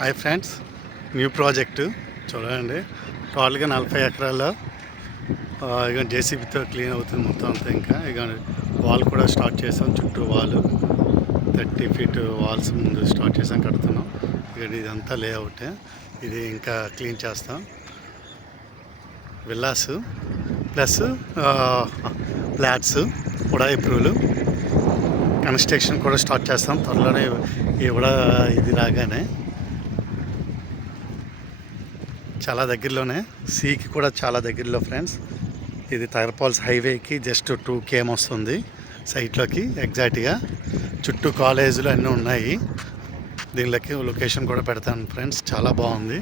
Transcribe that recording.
Hi friends, new project చూడండి. టోటల్గా 40 ఎకరాల్లో ఇక జేసీబీతో క్లీన్ అవుతుంది మొత్తం అంతా. ఇంకా ఇక వాల్ కూడా స్టార్ట్ చేసాం. చుట్టూ వాల్ 30 ఫీట్ వాల్స్ ముందు స్టార్ట్ చేసాం, కడుతున్నాం. ఇక ఇదంతా లేఅవుట్. ఇది ఇంకా క్లీన్ చేస్తాం. విల్లాస్ ప్లస్ ఫ్లాట్స్ ఉడాయిపురులు కన్స్ట్రక్షన్ కూడా స్టార్ట్ చేస్తాం త్వరలోనే. ఇది రాగానే చాలా దగ్గరలోనే, సీకి కూడా చాలా దగ్గరలో ఫ్రెండ్స్. ఇది తగరపాల్స్ హైవేకి జస్ట్ 2 km వస్తుంది సైట్లోకి ఎగ్జాక్ట్గా. చుట్టూ కాలేజీలు అన్నీ ఉన్నాయి. దీనిలోకి లొకేషన్ కూడా పెడతాను ఫ్రెండ్స్. చాలా బాగుంది.